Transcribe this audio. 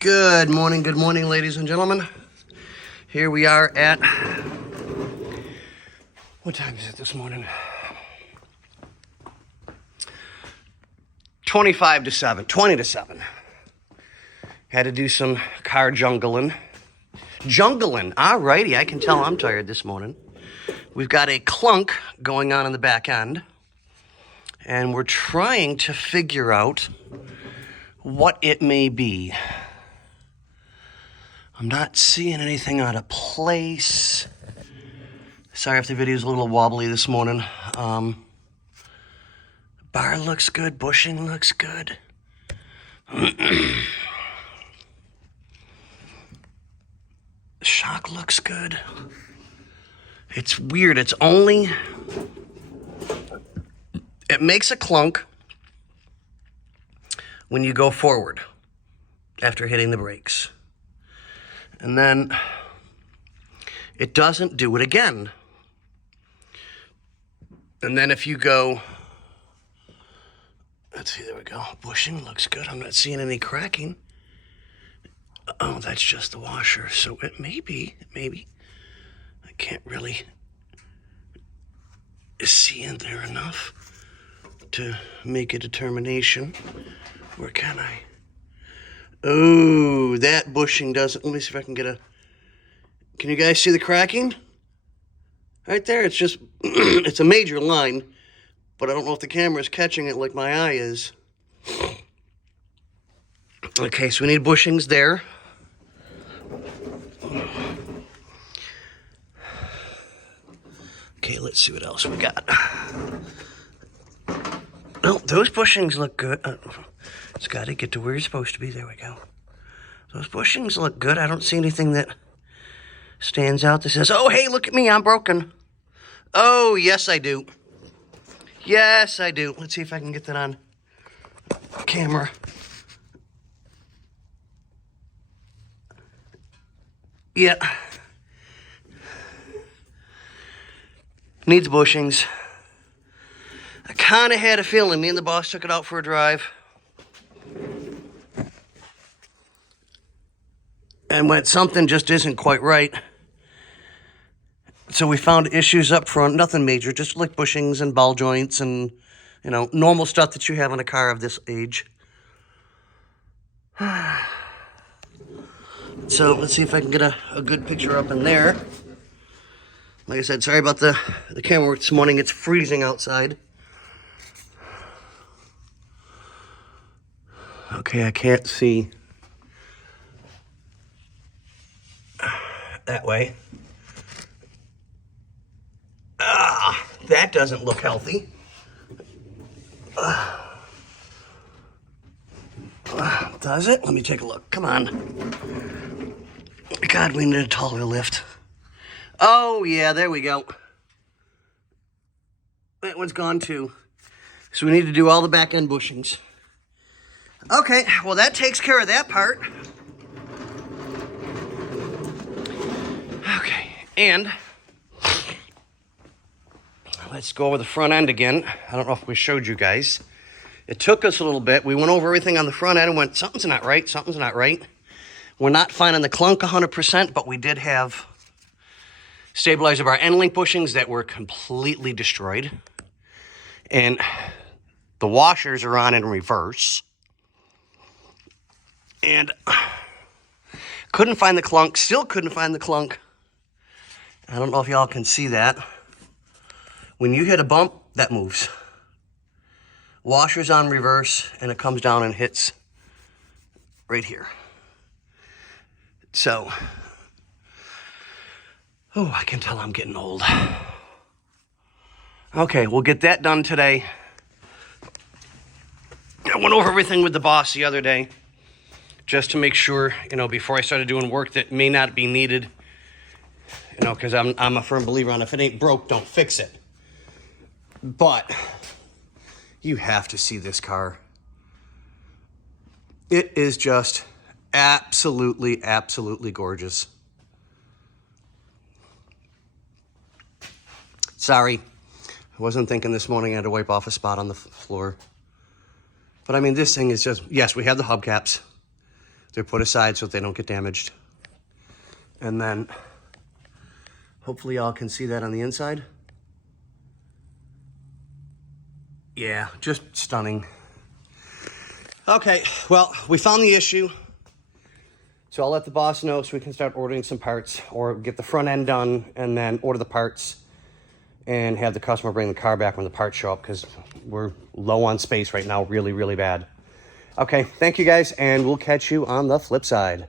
Good morning, ladies and gentlemen. Here we are at, what time is it this morning? 20 to 7. Had to do some car jungling. Alrighty, I can tell I'm tired this morning. We've got a clunk going on in the back end, and we're trying to figure out what it may be. I'm not seeing anything out of place. Sorry if the video's a little wobbly this morning. Bar looks good, bushing looks good. Shock looks good. It's weird, it makes a clunk when you go forward after hitting the brakes. And then it doesn't do it again. And then if you go, let's see, there we go. Bushing looks good. I'm not seeing any cracking. Oh, that's just the washer. So it may be. I can't really see in there enough to make a determination. Where can I? Oh, that bushing doesn't. Let me see if I can get a. Can you guys see the cracking? Right there, it's just, it's a major line, but I don't know if the camera is catching it like my eye is. Okay, so we need bushings there. Okay, let's see what else we got. Oh, those bushings look good. It's got to get to where you're supposed to be. There we go. Those bushings look good. I don't see anything that stands out that says, oh, hey, look at me, I'm broken. Oh, yes, I do. Yes, I do. Let's see if I can get that on camera. Yeah. Needs bushings. I kind of had a feeling. Me and the boss took it out for a drive. And when something just isn't quite right, so we found issues up front, nothing major, just like bushings and ball joints and, you know, normal stuff that you have in a car of this age. So let's see if I can get a good picture up in there. Like I said, sorry about the camera work this morning. It's freezing outside. Okay, I can't see that way. That doesn't look healthy. Does it? Let me take a look. Come on. God, we need a taller lift. Oh, yeah, there we go. That one's gone too. So we need to do all the back end bushings. Okay, well, that takes care of that part. Okay, and let's go over the front end again. I don't know if we showed you guys. It took us a little bit. We went over everything on the front end and went, something's not right. We're not finding the clunk 100%, but we did have stabilizer bar end link bushings that were completely destroyed. And the washers are on in reverse. And couldn't find the clunk, still couldn't find the clunk. I don't know if y'all can see that. When you hit a bump, that moves. Washer's on reverse, and it comes down and hits right here. So, oh, I can tell I'm getting old. Okay, we'll get that done today. I went over everything with the boss the other day, just to make sure, you know, before I started doing work that may not be needed, you know, because I'm a firm believer on if it ain't broke, don't fix it. But you have to see this car. It is just absolutely gorgeous. Sorry, I wasn't thinking this morning I had to wipe off a spot on the floor. But I mean, this thing is just, yes, we have the hubcaps. They're put aside so that they don't get damaged. And then hopefully y'all can see that on the inside. Yeah, just stunning. Okay, well, we found the issue. So I'll let the boss know so we can start ordering some parts or get the front end done and then order the parts and have the customer bring the car back when the parts show up because we're low on space right now, really, really bad. Okay, thank you guys, and we'll catch you on the flip side.